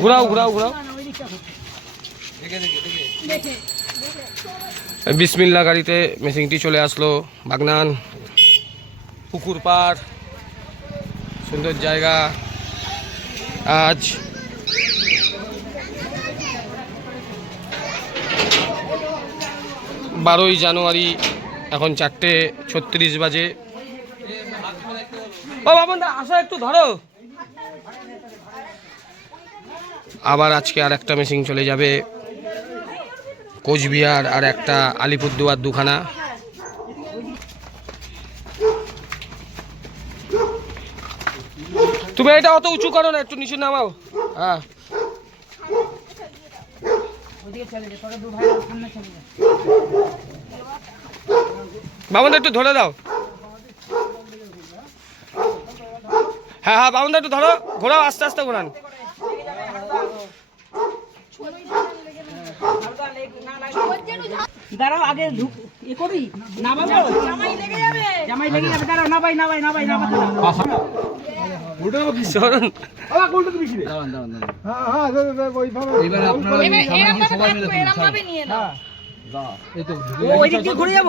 ঘুরাও ঘুরাও ঘুরাও। বিসমিল্লা গাড়িতে মেশিনটি চলে আসলো, বাগনান, পুকুর পাড়, সুন্দর জায়গা। আজ বারোই জানুয়ারি, এখন চারটে ছত্রিশ বাজে। ও বাবন দা আসো একটু ধরো। আবার আজকে আর একটা মেশিন চলে যাবে। কোচবিহার আর একটা আলিপুরদুয়ার দুখানা। তুমি এটা অত উঁচু করো না একটু নিচে নামাও। হ্যাঁ। বাবন একটু ধরে দাও। হ্যাঁ হ্যাঁ বাবন একটু ধরো ঘোরাও আস্তে আস্তে ঘোরান। দাঁড়াও আগে ঢুক এ করি নামাবো। জামাই লেগে যাবে। জামাই লেগে যাবে দাঁড়াও নাবাই নাবাই নাবাই নাবাই চলুন ও ওই দিক ঘুরে যাব?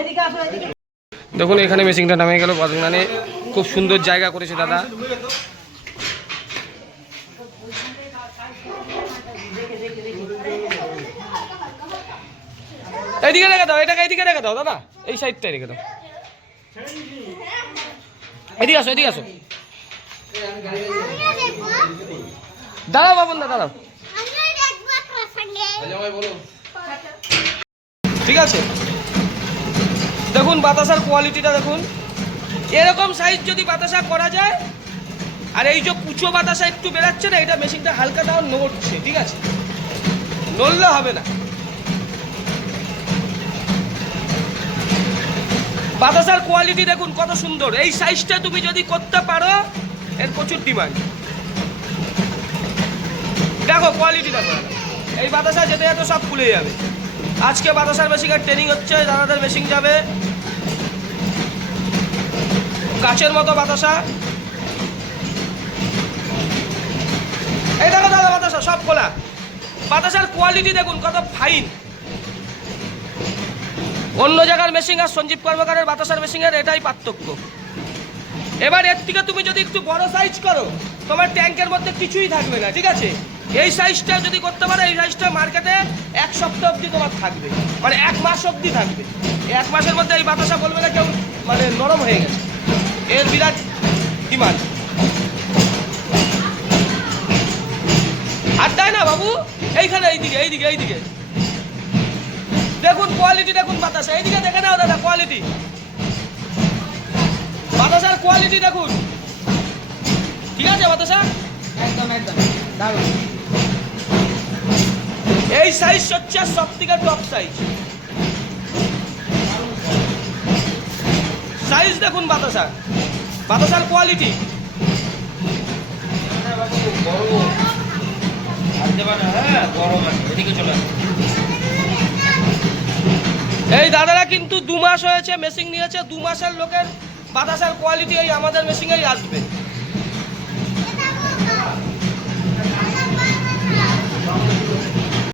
এদিকে দেখুন এখানে মেশিনটা নামে গেল বাগনানে খুব সুন্দর জায়গা করেছে দাদা। এইদিকে রেখে দাও এটাকে এইদিকে রেখে দাও দাদা। এই সাইডটাই রেখে দাও। এদিকে আসো এদিকে আসো। দাঁড়াও বাবন দা, দাঁড়াও। ঠিক আছে। দেখুন, বাতাসার কোয়ালিটিটা দেখুন। এরকম সাইজ যদি বাতাসা করা যায়, আর এই যে কুচো বাতাসা একটু বেরাচ্ছে না, এটা মেশিনটা হালকা তাও নড়ছে, ঠিক আছে? নড়লে হবে না। বাতাসার কোয়ালিটি দেখুন কত সুন্দর। এই সাইজটা তুমি যদি করতে পারো, এর প্রচুর ডিমান্ড দেখো কোয়ালিটি দেখো। এই বাতাসা যেতে যেতে সব খুলে যাবে। আজকে বাতাসার মেশিনের ট্রেনিং হচ্ছে, দাদাদের মেশিন যাবে। গাছের মতো বাতাসা। এই দেখো দাদা বাতাসা, সব খোলা। বাতাসার কোয়ালিটি দেখুন, কত ফাইন অন্য জায়গার মেশিন আর সঞ্জীব কর্মকারের বাতাসার মেশিনের এটাই পার্থক্য। এবার এর থেকে তুমি যদি একটু বড় সাইজ করো, তোমার ট্যাঙ্কের মধ্যে কিছুই থাকবে না, ঠিক আছে? এই সাইজটা যদি করতে পারো, এই সাইজটা মার্কেটে এক সপ্তাহ অবধি তোমার থাকবে। মানে এক মাস অবধি থাকবে। এক মাসের মধ্যে এই বাতাসা বলবে না কেউ মানে নরম হয়ে গেছে। এর বিরাট ডিমান্ড আর দেয় না বাবু? এইখানে, এইদিকে এইদিকে এইদিকে। দেখুন কোয়ালিটি দেখুন বাতাসা। এইদিকে দেখে নাও দাদা কোয়ালিটি বাতাসার কোয়ালিটি দেখুন। ঠিক আছে বাতাসা? একদম একদম। দাঁড়াও এই সাইজ হচ্ছে সব থেকে টপ সাইজ সাইজ দেখুন বাতাসা বাতাসার কোয়ালিটি এই দাদারা কিন্তু দু মাস হয়েছে মেশিন নিয়েছে, দু মাসের লোকের বাতাসার কোয়ালিটি এই আমাদের মেশিনেই আসবে।